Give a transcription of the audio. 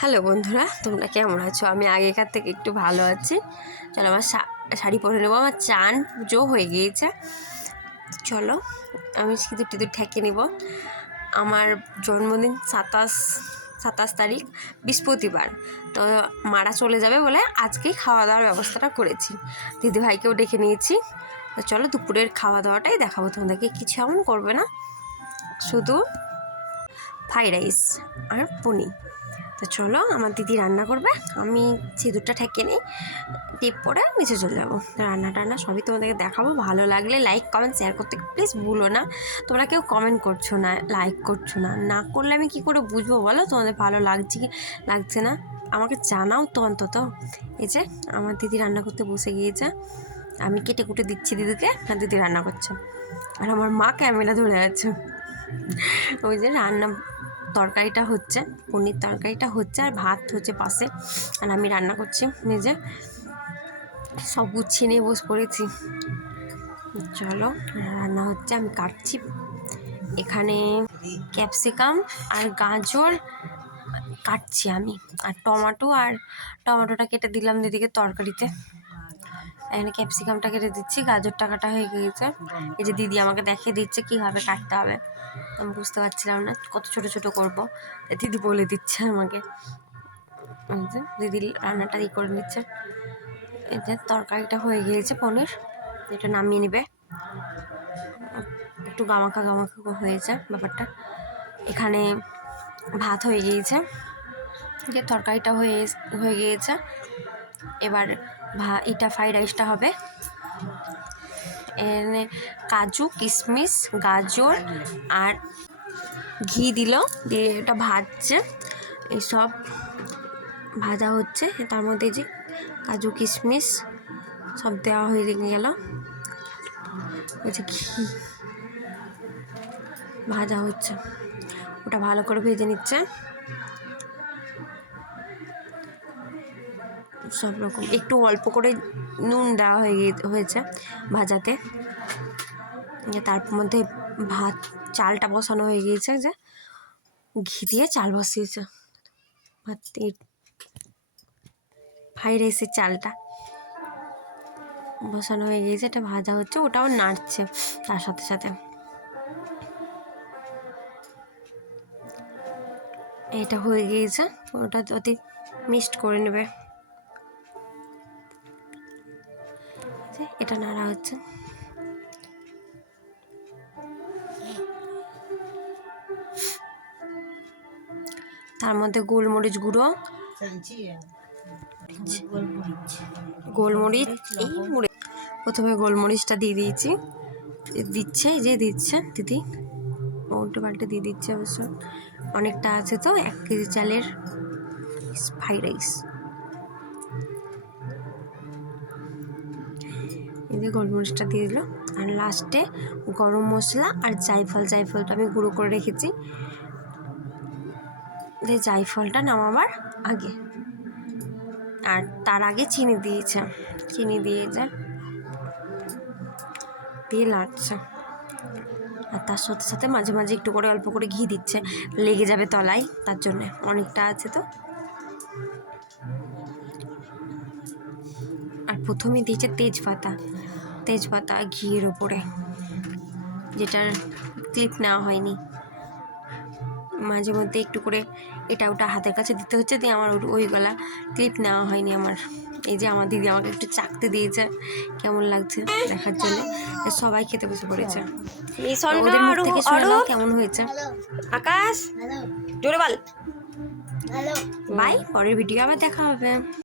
Hello বন্ধুরা, তোমরা কেমন আছো? আমি আগেকার থেকে একটু ভালো আছি। চলো আমার শাড়ি পরে নেবো। আমার চান পুজো হয়ে গিয়েছে। চলো আমি সিঁদুর টিঁদুর ঠেকে নেব। আমার জন্মদিন 27 তারিখ, বৃহস্পতিবার। তো মারা চলে যাবে বলে আজকেই খাওয়া দাওয়ার ব্যবস্থাটা করেছি। দিদিভাইকেও ডেকে নিয়েছি। তো চলো দুপুরের খাওয়া দাওয়াটাই দেখাবো তোমাদেরকে। কিছু এমন করবে না, শুধু ফ্রাইড রাইস আর পনির। তো চলো আমার দিদি রান্না করবে, আমি সিঁদুরটা ঠেকে নিই, টিপ পরে নিচে চলে যাবো। রান্না সবই তোমাদেরকে দেখাবো। ভালো লাগলে লাইক কমেন্ট শেয়ার করতে প্লিজ ভুলো না। তোমরা কেউ কমেন্ট করছো না, লাইক করছো না, না করলে আমি কী করে বুঝবো বলো তোমাদের ভালো লাগছে কি লাগছে না? আমাকে জানাও তো অন্তত। এই যে আমার দিদি রান্না করতে বসে গিয়েছে, আমি কেটে কুটে দিচ্ছি দিদিকে, আর দিদি রান্না করছে, আর আমার মা ক্যামেরা ধরে আছে। ওই যে রান্না তরকারিটা হচ্ছে, পনির তরকারিটা হচ্ছে, আর ভাত হচ্ছে পাশে, আর আমি রান্না করছি মেজে। সব গুছিয়ে নিয়ে বসে পড়েছি। চলো রান্না হচ্ছে, আমি কাটছি। এখানে ক্যাপসিকাম আর গাজর কাটছি আমি, আর টমেটোটা কেটে দিলাম দিদিকে তরকারিতে। এখানে ক্যাপসিকামটা কেটে দিচ্ছি, গাজরটা কাটা হয়ে গিয়েছে। এই যে দিদি আমাকে দেখিয়ে দিচ্ছে কীভাবে কাটতে হবে। আমি বুঝতে পারছিলাম না কত ছোট ছোট করবো, দিদি বলে দিচ্ছে আমাকে। দিদি রান্নাটা করে নিচ্ছে। এই যে তরকারিটা হয়ে গিয়েছে পনির, এটা নামিয়ে নেবে। একটু গামাখা হয়েছে ব্যাপারটা। এখানে ভাত হয়ে গিয়েছে, যে তরকারিটা হয়ে গিয়েছে। এবার এটা ফ্রাইড রাইসটা হবে। এনে কাজু, কিশমিশ, গাজর আর ঘি দিল, দিয়ে এটা ভাজছে। এইসব ভাজা হচ্ছে, তার মধ্যে যে কাজু কিশমিশ সব দেওয়া হয়ে গেল। ওই যে ঘি ভাজা হচ্ছে, ওটা ভালো করে ভেজে নিচ্ছে। সব রকম একটু অল্প করে নুন দেওয়া হয়েছে ভাজাতে। তার মধ্যে চালটা বসানো হয়ে গিয়েছে, যে ঘি দিয়ে চাল বসিয়েছে, ফ্রাইড রাইসের চালটা বসানো হয়ে গিয়েছে। এটা ভাজা হচ্ছে, ওটাও নাড়ছে তার সাথে সাথে। এটা হয়ে গিয়েছে, ওটা অতি মিক্সড করে নেবে। এটা নাড়া হচ্ছে। তার মধ্যে গোলমরিচ গুঁড়ো, এই প্রথমে গোলমরিচটা দিয়ে দিয়েছি, দিচ্ছে দিদি উল্টে পাল্টে দিয়ে দিচ্ছে। অবশ্য অনেকটা আছে তো, 1 কেজি চালের ফ্রাইড রাইস। এই যে গোলমরিচটা দিয়ে দিল, আর লাস্টে গরম মশলা আর জায়ফলটা আমি গুঁড়ো করে রেখেছি, যে জায়ফলটা নামাবার আগে। আর তার আগে চিনি দিয়েছে, চিনি দিয়ে নাড়ছে। আর তার সাথে সাথে মাঝে মাঝে একটু করে অল্প করে ঘি দিচ্ছে, লেগে যাবে তলায়, তার জন্যে। অনেকটা আছে তো। আর প্রথমে দিয়েছে তেজপাতা ঘিয়ের ওপরে, যেটার ক্লিপ নেওয়া হয়নি। মাঝে মধ্যে একটু করে এটা ওটা হাতের কাছে দিতে হচ্ছে, দিয়ে আমার ওই গলা ক্লিপ নেওয়া হয়নি আমার। এই যে আমার দিদি আমাকে একটু চাকতে দিয়েছে কেমন লাগছে দেখার জন্য। সবাই খেতে বসে পড়েছে, ওদের মুখ থেকে শুনে নাও কেমন হয়েছে। আকাশ জোরে বল বাই, পরের ভিডিও আবার দেখা হবে।